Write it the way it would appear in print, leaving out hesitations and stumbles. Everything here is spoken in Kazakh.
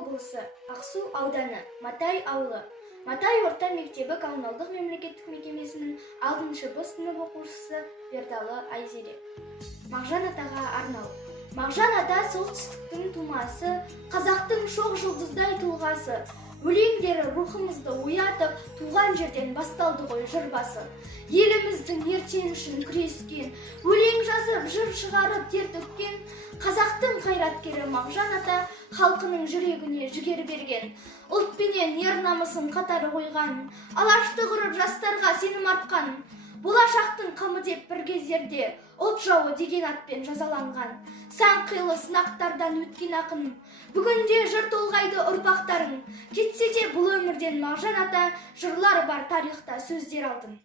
облысы, Ақсу ауданы, Матай ауылы. Матай орта мектебі коммуналдық мемлекеттік мекемесінің 6-шы Б сынып оқушысы Бердалы Айзере. Мағжан атаға арналып. Мағжан ата солтүстіктің тумасы, қазақтың шоқ жұлдыздай тұлғасы. Өлеңдері рухымызды оятып, туған жерден басталды ғой жыр басы. Еліміздің ертең үшін күрескен, өлең жазып, жыр шығарып, тер төккен, қазақтың қайраткері Мағжан ата халқының жүрегіне жігер берген. Ұлтпенен ер намысын қатар қойған, алашты құрып жастарға сенім артқан. Болашақтың қамы деп бір кездерде ұлт жауы деген атпен жазаланған. Сан қилы сынақтардан өткен ақын, бүгінде жыр толғайды ұрпақтарың. Кетсе де бұл өмірден Мағжан ата, жырлар бар тарихта сөздер алтын.